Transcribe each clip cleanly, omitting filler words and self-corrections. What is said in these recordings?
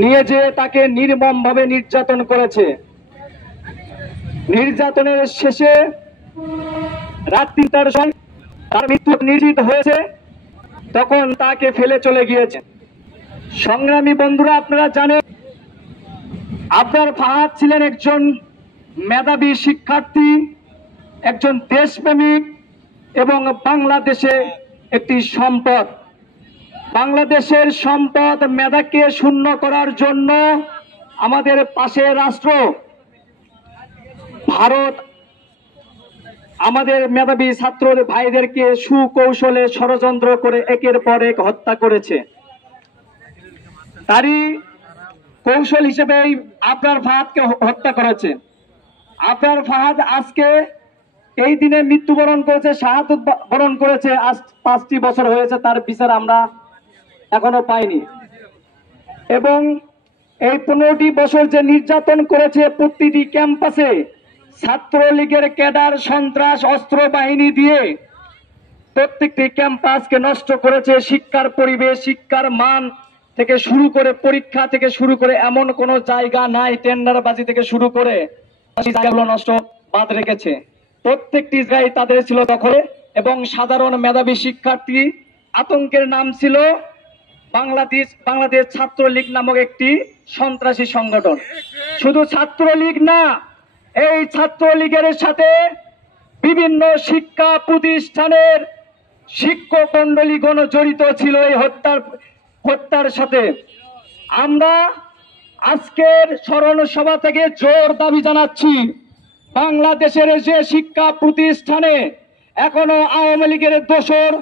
নিয়ে যেয়ে তাকে নির্মমভাবে নির্যাতন করেছে। নির্যাতনের শেষে রাত ৩টার সময় তার মৃত্যু নিশ্চিত হয়েছে, তখন তাকে ফেলে চলে গিয়েছে। সংগ্রামী বন্ধুরা, আপনারা জানেন আবরার ফাহাদ ছিলেন একজন মেধাবী শিক্ষার্থী, একজন দেশপ্রেমিক এবং বাংলাদেশে একটি সম্পদ। বাংলাদেশের সম্পদ মেধাকে শূন্য করার জন্য আমাদের পাশের রাষ্ট্র ভারত আমাদের মেধাবী ছাত্র ভাইদেরকে সুকৌশলে ষড়যন্ত্র করে একের পর এক হত্যা করেছে। তারই কৌশল হিসেবে আবরার ফাহাদকে হত্যা করেছে। আবরার ফাহাদ আজকে এই দিনে মৃত্যুবরণ করেছে, শাহাদাত বরণ করেছে। আজ 5টি বছর হয়েছে, তার বিচার আমরা এখনো পাইনি। এবং এই 15টি বছর যে নির্যাতন করেছে, প্রতিটি ক্যাম্পাসে ছাত্রলীগের ক্যাডার সন্ত্রাস অস্ত্র বাহিনী দিয়ে প্রত্যেকটি ক্যাম্পাসকে নষ্ট করেছে। শিক্ষার পরিবেশ, শিক্ষার মান থেকে শুরু করে, পরীক্ষা থেকে শুরু করে এমন কোনো জায়গা নাই, টেন্ডারবাজি থেকে শুরু করে জায়গাগুলো নষ্ট বাদ রেখেছে। প্রত্যেকটি জায়গায় তাদের ছিল দখলে। এবং সাধারণ মেধাবী শিক্ষার্থী আতঙ্কের নাম ছিল বাংলাদেশ ছাত্রলীগ নামক একটি সন্ত্রাসী সংগঠন। শুধু ছাত্রলীগ না, এই ছাত্রলীগের সাথে বিভিন্ন শিক্ষা প্রতিষ্ঠানের শিক্ষক মন্ডলীগণ জড়িত ছিল এই হত্যার সাথে। আমরা আজকের স্মরণ সভা থেকে জোর দাবি জানাচ্ছি, বাংলাদেশের যে শিক্ষা প্রতিষ্ঠানে এখনো আওয়ামী লীগের দোসর,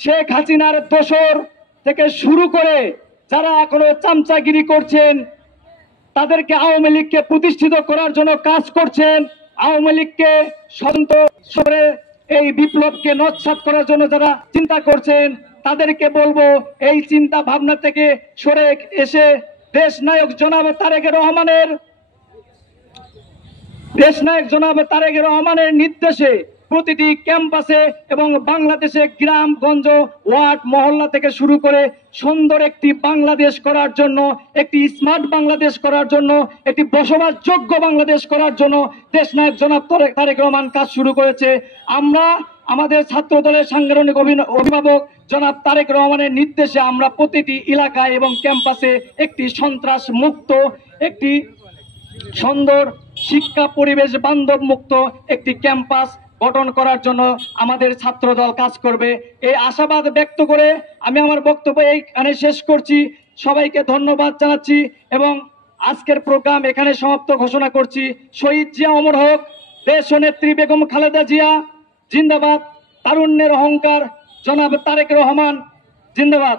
শেখ হাসিনার দোসর থেকে শুরু করে যারা এখনো চামচাগিরি করছেন, তাদেরকে আওয়ামী লীগকে প্রতিষ্ঠিত করার জন্য কাজ করছেন, আওয়ামী লীগকে সরে এই বিপ্লবকে নস্যাৎ করার জন্য যারা চিন্তা করছেন, তাদেরকে বলবো এই চিন্তা ভাবনা থেকে সরে এসে দেশ নায়ক জনাব তারেক রহমানের নির্দেশে প্রতিটি ক্যাম্পাসে এবং বাংলাদেশে গ্রামগঞ্জ, ওয়ার্ড, মহল্লা থেকে শুরু করে সুন্দর একটি বাংলাদেশ করার জন্য, একটি স্মার্ট বাংলাদেশ করার জন্য, একটি বসবাসযোগ্য বাংলাদেশ করার জন্য দেশ নায়ক জনাব তারেক রহমান কাজ শুরু করেছে। আমরা আমাদের ছাত্র দলের সাংগঠনিক অভিভাবক জনাব তারেক রহমানের নির্দেশে আমরা প্রতিটি এলাকায় এবং ক্যাম্পাসে একটি সন্ত্রাস মুক্ত, একটি সুন্দর শিক্ষা পরিবেশ বান্ধব মুক্ত একটি ক্যাম্পাস গঠন করার জন্য আমাদের ছাত্র দল কাজ করবে। এই আশাবাদ ব্যক্ত করে আমি আমার বক্তব্য এইখানে শেষ করছি। সবাইকে ধন্যবাদ জানাচ্ছি এবং আজকের প্রোগ্রাম এখানে সমাপ্ত ঘোষণা করছি। শহীদ জিয়া অমর হোক, দেশ নেত্রী বেগম খালেদা জিয়া জিন্দাবাদ, তারুণ্যের অহংকার জনাব তারেক রহমান জিন্দাবাদ।